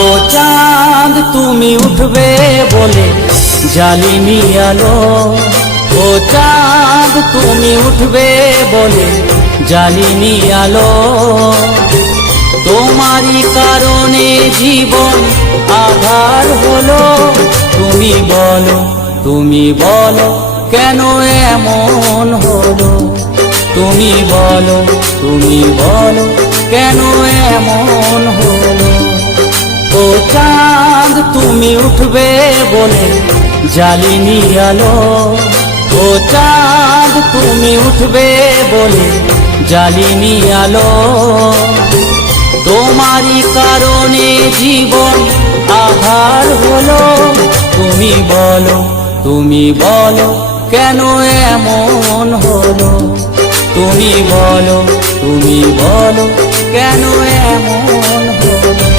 ও চাঁদ তুমি উঠবে বলে জ্বালিনি আলো, ও চাঁদ তুমি উঠবে বলে জ্বালিনি আলো। তোমারই কারণে জীবন আধার হলো। তুমি বলো, তুমি বলো কেন এমন হলো। তুমি বলো, তুমি বলো কেন এমন হলো। ও চাঁদ তুমি উঠবে বলে জ্বালিনি আলো, ও চাঁদ তুমি উঠবে বলে জ্বালিনি আলো। তোমারই কারণে জীবন আধার হলো। তুমি বলো, তুমি বলো কেন এমন হলো। তুমি বলো, তুমি বলো কেন এমন